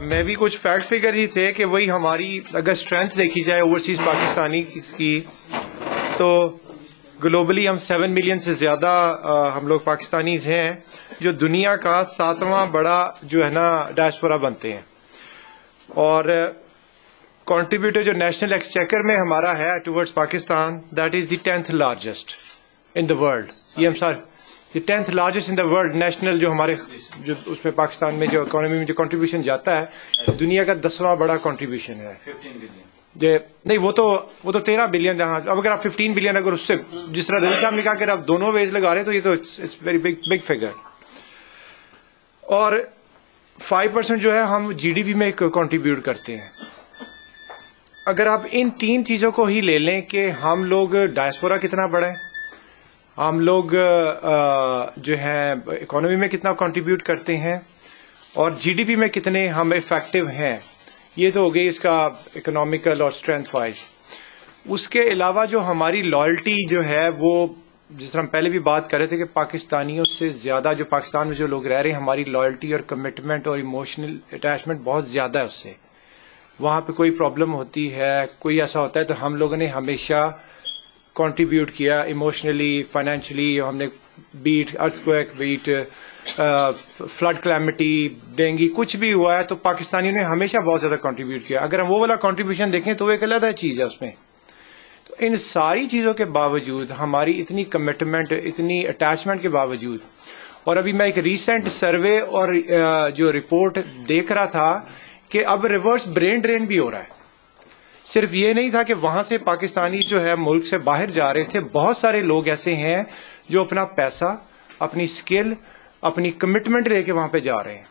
میں بھی کچھ فیکٹ فگر ہی تھے کہ وہی ہماری اگر اسٹرینتھ دیکھی جائے اوورسیز پاکستانی کی تو گلوبلی ہم 7 ملین سے زیادہ ہم لوگ پاکستانیز ہیں جو دنیا کا 7واں بڑا جو ہے نا ڈائسپورا بنتے ہیں. اور کنٹریبیوٹر جو نیشنل ایکسچیکر میں ہمارا ہے towards Pakistan that is the 10th largest in the world. یہ ہم سارے یہ 10th largest in the world national جو ہمارے جو اس میں پاکستان میں جو اکانومی میں جو کنٹریبیوشن جاتا ہے دنیا کا 10واں بڑا کنٹریبیوشن ہے. نہیں وہ تو 13 بلین. اب اگر آپ 15 بلین اگر اس سے جس طرح رضی صاحب نے کہا کہ آپ دونوں ویج لگا رہے ہیں تو یہ تو اٹس ویری بگ فگر. اور 5% جو ہے ہم جی ڈی پی میں کنٹریبیوٹ کرتے ہیں. اگر آپ ان 3 چیزوں کو ہی لے لیں کہ ہم لوگ ڈائسپورا کتنا بڑا ہے, ہم لوگ جو ہے اکانومی میں کتنا کنٹریبیوٹ کرتے ہیں اور جی ڈی پی میں کتنے ہم افیکٹو ہیں, یہ تو ہو گئی اس کا اکنامیکل اور اسٹرینتھ وائز. اس کے علاوہ جو ہماری لائلٹی جو ہے وہ جس طرح ہم پہلے بھی بات کر رہے تھے کہ پاکستانیوں سے زیادہ جو پاکستان میں جو لوگ رہ رہے ہیں ہماری لائلٹی اور کمٹمنٹ اور ایموشنل اٹیچمنٹ بہت زیادہ ہے اس سے. وہاں پہ کوئی پرابلم ہوتی ہے, کوئی ایسا ہوتا ہے تو ہم لوگوں نے ہمیشہ کنٹریبیوٹ کیا ایموشنلی, فائنینشلی. ہم نے be it earthquake, be it flood calamity, dengue, کچھ بھی ہوا ہے تو پاکستانیوں نے ہمیشہ بہت زیادہ کنٹریبیوٹ کیا. اگر ہم وہ والا کنٹریبیوشن دیکھیں تو وہ ایک علیحدہ چیز ہے اس میں. تو ان ساری چیزوں کے باوجود ہماری اتنی کمٹمنٹ, اتنی اٹیچمنٹ کے باوجود, اور ابھی میں ایک ریسنٹ سروے اور جو رپورٹ دیکھ رہا تھا کہ اب ریورس برین ڈرین بھی ہو رہا ہے. صرف یہ نہیں تھا کہ وہاں سے پاکستانی جو ہے ملک سے باہر جا رہے تھے, بہت سارے لوگ ایسے ہیں جو اپنا پیسہ, اپنی اسکل, اپنی کمٹمنٹ لے کے وہاں پہ جا رہے ہیں.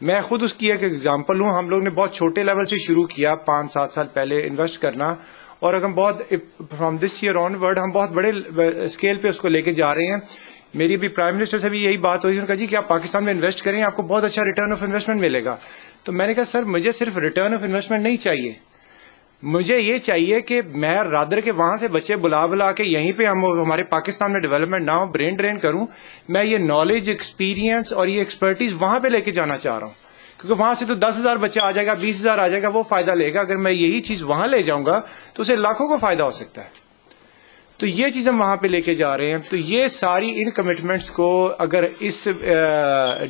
میں خود اس کی ایک ایگزامپل ہوں. ہم لوگ نے بہت چھوٹے لیول سے شروع کیا 5-7 سال پہلے انویسٹ کرنا, اور اگر ہم بہت from this year onward ہم بہت بڑے اسکیل پہ اس کو لے کے جا رہے ہیں. میری بھی پرائم منسٹر سے بھی یہی بات ہوئی, انہوں نے کہا جی کہ آپ پاکستان میں انویسٹ کریں آپ کو بہت اچھا ریٹرن آف انویسٹمنٹ ملے گا. تو میں نے کہا سر مجھے صرف ریٹرن آف انویسٹمنٹ نہیں چاہیے, مجھے یہ چاہیے کہ میں رادر کے وہاں سے بچے بلا کے یہیں پہ ہم ہمارے پاکستان میں ڈیولپمنٹ نہ ہو, برین ڈرین کروں. میں یہ نالج, ایکسپیرینس اور یہ ایکسپرٹیز وہاں پہ لے کے جانا چاہ رہا ہوں, کیونکہ وہاں سے تو 10,000 بچہ آ جائے گا, 20,000 آ جائے گا, وہ فائدہ لے گا. اگر میں یہی چیز وہاں لے جاؤں گا تو اسے لاکھوں کو فائدہ ہو سکتا ہے. تو یہ چیز ہم وہاں پہ لے کے جا رہے ہیں. تو یہ ساری ان کمٹمنٹس کو اگر اس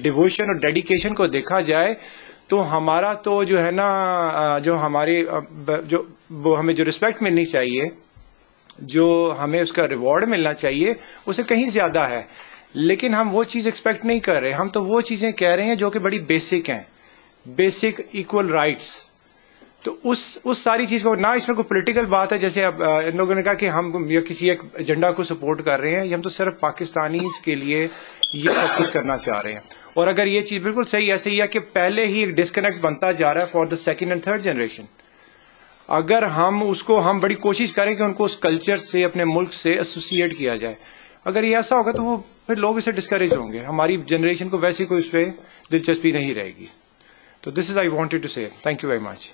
ڈیووشن اور ڈیڈیکیشن کو دیکھا جائے تو ہمارا تو جو ہے نا جو ہماری جو ہمیں جو رسپیکٹ ملنی چاہیے, جو ہمیں اس کا ریوارڈ ملنا چاہیے, اسے کہیں زیادہ ہے. لیکن ہم وہ چیز ایکسپیکٹ نہیں کر رہے, ہم تو وہ چیزیں کہہ رہے ہیں جو کہ بڑی بیسک ہیں, بیسک ایکول رائٹس. تو اس ساری چیز کو نہ اس میں کوئی پولیٹیکل بات ہے جیسے اب ان لوگوں نے کہا کہ ہم یا کسی ایک ایجنڈا کو سپورٹ کر رہے ہیں, یہ ہم تو صرف پاکستانیز کے لیے یہ سب کچھ کرنا چاہ رہے ہیں. اور اگر یہ چیز بالکل صحیح ایسے ہی ہے کہ پہلے ہی ایک ڈسکنیکٹ بنتا جا رہا ہے for the 2nd and 3rd generation. اگر ہم اس کو ہم بڑی کوشش کریں کہ ان کو اس کلچر سے اپنے ملک سے ایسوسیٹ کیا جائے, اگر یہ ایسا ہوگا تو وہ پھر لوگ اسے ڈسکریج ہوں گے. ہماری جنریشن کو ویسے کوئی اس پہ دلچسپی نہیں رہے گی. تو دس از آئی وانٹیڈ ٹو سے. Thank you very much.